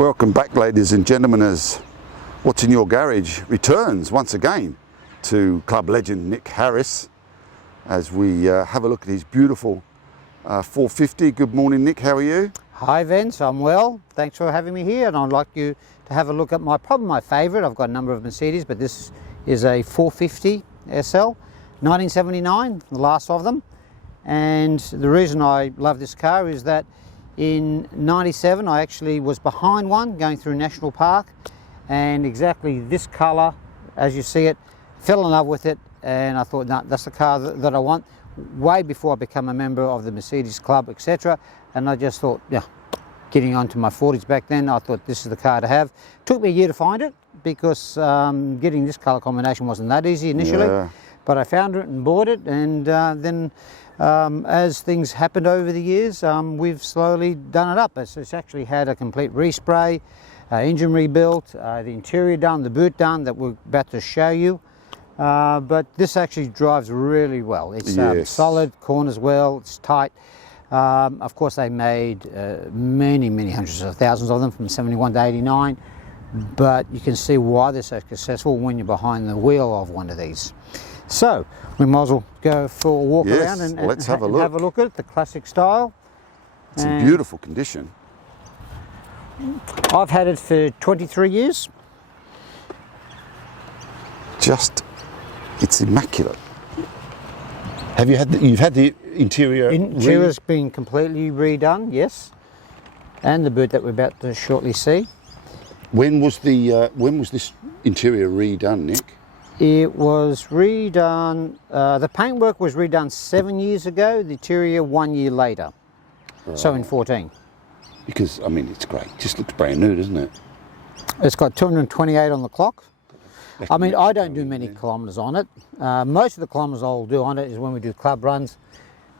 Welcome back, ladies and gentlemen, as What's in Your Garage returns once again to club legend Nick Harris as we have a look at his beautiful 450. Good morning, Nick, how are you? Hi Vince, I'm well. Thanks for having me here, and I'd like you to have a look at probably my favourite. I've got a number of Mercedes, but this is a 450 SL, 1979, the last of them. And the reason I love this car is that in 97 I actually was behind one going through National Park, and exactly this colour as you see it, fell in love with it, and I thought, no, that's the car that I want, way before I became a member of the Mercedes Club, etc. And I just thought, yeah, getting onto my 40s back then, I thought this is the car to have. Took me a year to find it because getting this colour combination wasn't that easy initially, but I found it and bought it, and then as things happened over the years, we've slowly done it up. It's actually had a complete respray, engine rebuilt, the interior done, the boot done that we're about to show you. But this actually drives really well. It's solid, corners well, it's tight. Of course they made many hundreds of thousands of them from 71 to 89, but you can see why they're so successful when you're behind the wheel of one of these. So we might as well go for a walk around and let's have a look at it, the classic style. It's in beautiful condition. I've had it for 23 years. It's immaculate. Have you had you've had the interior? Interior's been completely redone, yes, and the boot that we're about to shortly see. When was this interior redone, Nick? It was redone. The paintwork was redone 7 years ago. The interior 1 year later, so in 14. Because I mean, it's great. It just looks brand new, doesn't it? It's got 228 on the clock. I mean, I don't do many kilometres on it. Most of the kilometres I'll do on it is when we do club runs,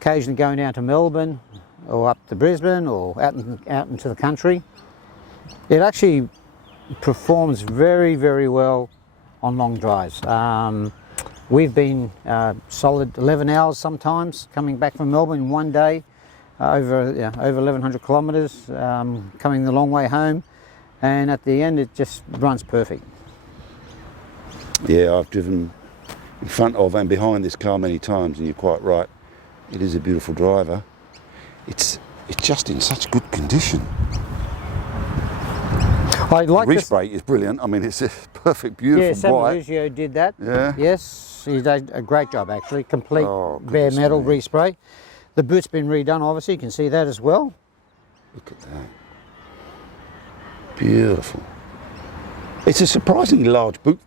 occasionally going down to Melbourne or up to Brisbane or out into the country. It actually performs very well on long drives. We've been solid 11 hours sometimes coming back from Melbourne in one day, over 1,100 kilometres, coming the long way home, and at the end it just runs perfect. Yeah, I've driven in front of and behind this car many times, and you're quite right. It is a beautiful driver. It's just in such good condition. I like the respray is brilliant. I mean, it's a perfect, beautiful white. Yeah, Sam Luzio did that. Yeah. Yes, he did a great job actually. Complete bare metal respray. The boot's been redone, obviously. You can see that as well. Look at that. Beautiful. It's a surprisingly large boot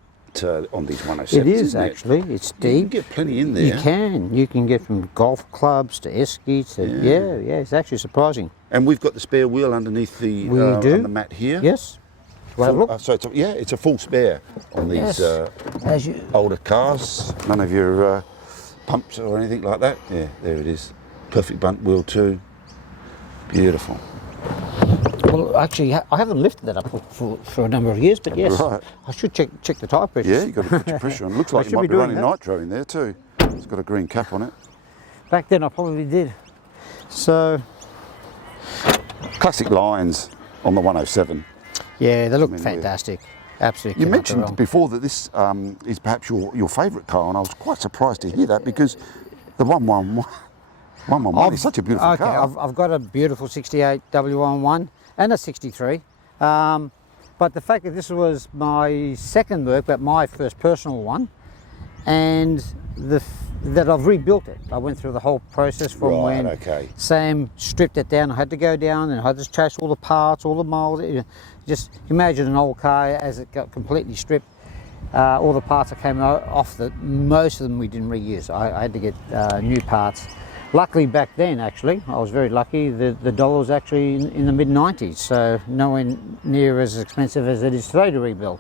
on these 107s. It is actually. It's deep. You can get plenty in there. You can get from golf clubs to esky to yeah. It's actually surprising. And we've got the spare wheel underneath the on the mat here. Yes. So it's a full spare on these older cars. None of your pumps or anything like that. Yeah, there it is. Perfect bunt wheel too. Beautiful. Well, actually, I haven't lifted that up for a number of years, but yes, I should check the tyre pressure. Yeah, you've got to put your pressure on. Looks like you might be running nitro in there too. It's got a green cap on it. Back then I probably did. So, classic lines on the 107. Yeah, they look fantastic. Absolutely. You mentioned before that this is perhaps your favourite car, and I was quite surprised to hear that because the 111 is such a beautiful car. I've got a beautiful 68 W11 and a 63. But the fact that this was my second work, but my first personal one, and that I've rebuilt it. I went through the whole process from when Sam stripped it down. I had to go down and I had to chase all the parts, all the molds. Just imagine an old car as it got completely stripped. All the parts that came off, most of them we didn't reuse. I had to get new parts. Luckily back then, actually, I was very lucky. The dollar was actually in the mid-90s, so nowhere near as expensive as it is today to rebuild.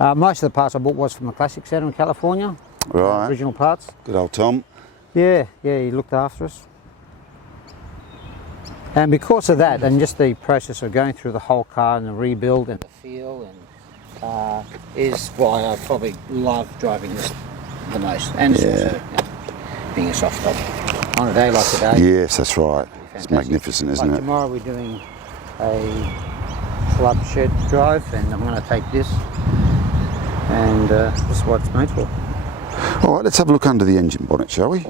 Most of the parts I bought was from a classic centre in California. Original parts. Good old Tom. Yeah, he looked after us. And because of that, and just the process of going through the whole car and the rebuild and the feel, and is why I probably love driving this the most. And it's also being a soft top on a day like today. Yes, that's right. It's magnificent, isn't it? Tomorrow we're doing a pull up shed drive, and I'm going to take this, and this is what it's made for. All right, let's have a look under the engine bonnet, shall we?